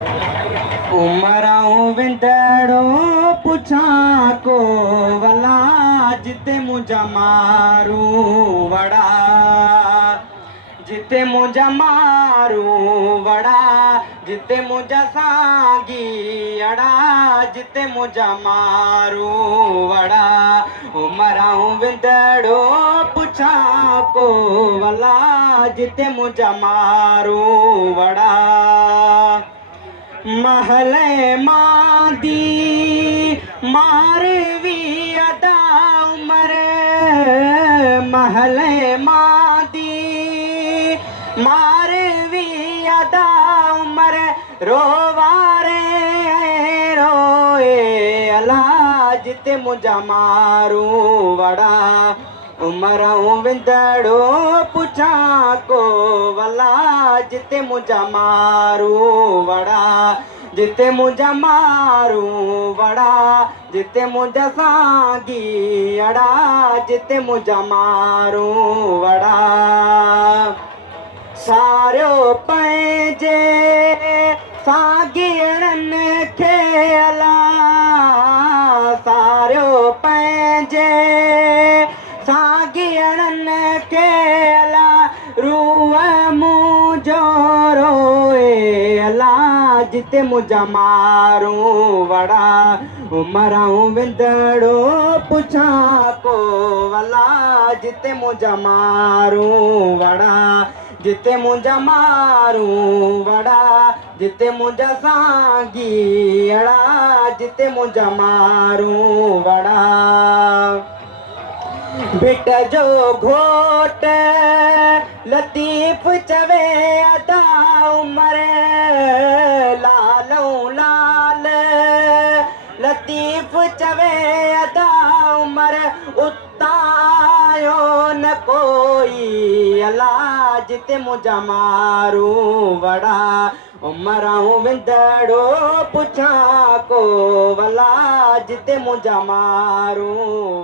उमराऊं विंदड़ो पुछा को वला जिते मुंहिंजा मारू वड़ा जिते मुंहिंजा मारू वड़ा जिते मुंहिंजा सागी अड़ा जिते मुंहिंजा मारू वड़ा उमराऊं विंदड़ो पुछा को वला जिते मुंहिंजा मारू वड़ा महले मादी मारवी अदा उमर महले मादी मारवी अदा उमर रोवारे रोए अला जिते मुंहिंजा मारू वड़ा उमराऊं विंदड़ो पुछा को वला जिते मुंहिंजा मारू वड़ा जिते मुंहिंजा मारू वड़ा जिते मुंहिंजा सागी अड़ा जिते मुंहिंजा मारू वड़ा सारियो पंहिंजे साॻिड़नि खे अला सारियो पंहिंजे साॻिड़नि खे अला रूह मुंहिंजो रोए अला जिते मुंहिंजा मारू वड़ा उमराऊं विंदड़ो पुछा को वला जिते मुंहिंजा मारू वड़ा जिते मुंहिंजा मारू वड़ा जिते मुंहिंजा सागी अड़ा जिते मुंहिंजा मारू वड़ा बिट जो घोट लतीफ़ चवे अदा उमर लालूं लाल लतीफ़ चवे अदा उमर उतायो न कोई अला जिते मुंहिंजा मारू वड़ा उमराऊं विंदड़ो पुछा को वला जिते मुंहिंजा मारू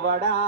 वड़ा।